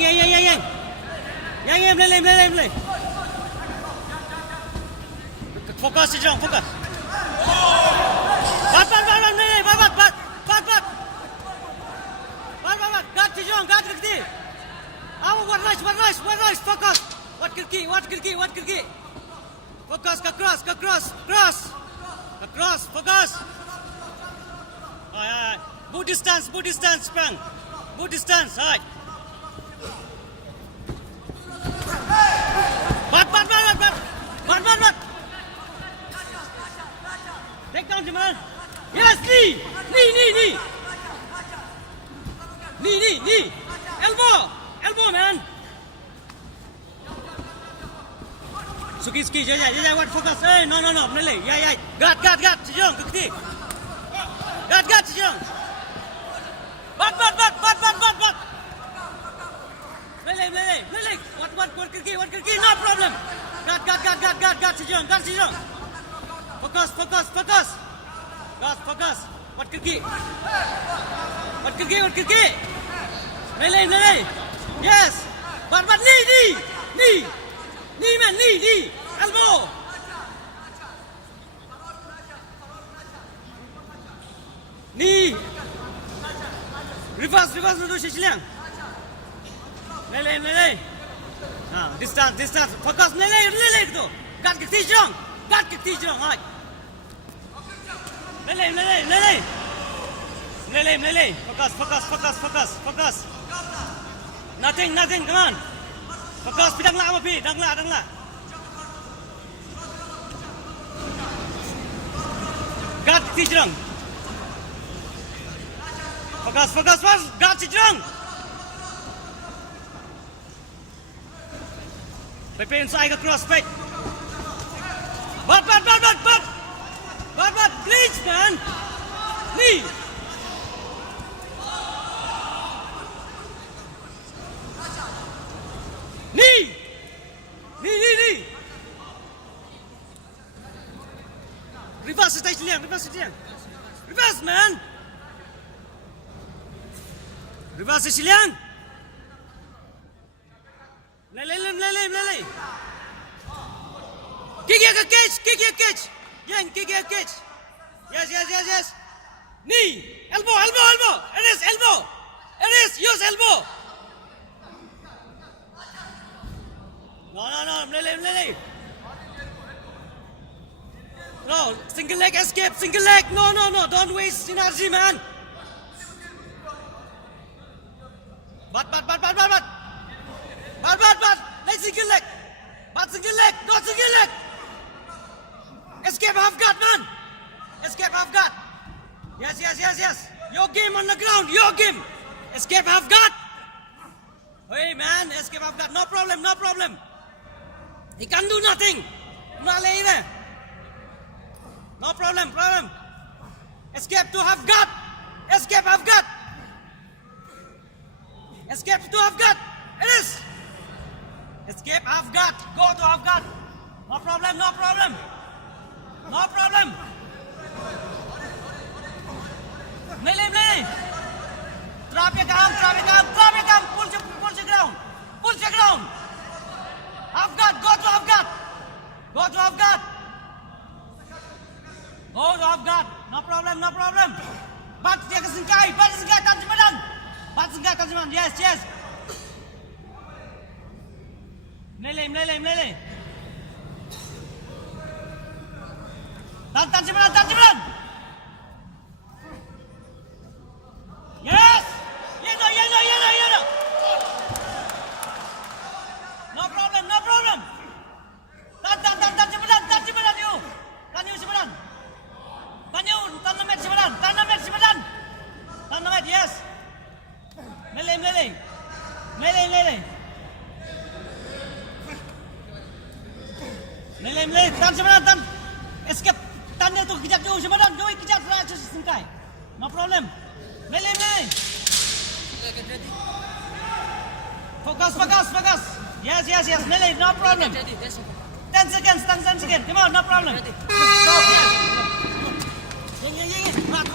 Yang play. Focus Sejong, focus. Bat. Guard Sejong, guard Kirki. One nice, focus. What Kirki. Focus, cross. Focus. Boot distance, sprang. Boot distance, right. Bat. Take down Jamal. Yes, knee. Elbow, man. Suki, yeah, what focus? Hey, no, really. Yeah. Guard, Sejong, Kirki. Guard, Sejong. Bat. Lele. What Kirki? No problem. Guard, Sejong. Focus. Guard, focus. What Kirki? Lele. Yes. But knee. Knee, man, knee. Elbow. Knee. Reverse dulu Sicilian. Lele. Distance. Focus. Lele itu. Guard Kirki Sejong. Right. Lele. Focus. Nothing. Come on. Focus. Dang la. Guard Sejong. Focus. Guard Sejong. Pepe inside ke cross fake. But. Please, man. Knee. Reverse Sicilian. Reverse, man. Reverse Sicilian. Lele. Kick your catch. Yang, kick your catch. Yes. Knee. Elbow. It is elbow. Use elbow. No. Lele. No, single leg escape. No. Don't waste energy, man. But. Let's single leg. But single leg. Not single leg. Escape half guard, man. Yes. Your game on the ground. Escape half guard. Hey, man. Escape half guard. No problem. He can do nothing. No problem. Escape to half guard. Escape to half guard. It is. Escape half guard. Go to half guard. No problem. Lele. Drop your arm. Pull the ground. Half guard. Go to half guard. No problem. Bat dia ke singkai. Tanjimanan. Yes. Lele. Tanjimanan. Yes. Yellow. No problem. Tanjimanan you. Simadan. Tanam, yes. Lele. Tan. Escape. Tanya tu kejap jauh Simadan. Jauh kejap raja singkai. No problem. Lele. Focus. Yes. Lele, no problem. 10 seconds. Come on, no problem. Stop. Yang. Mak.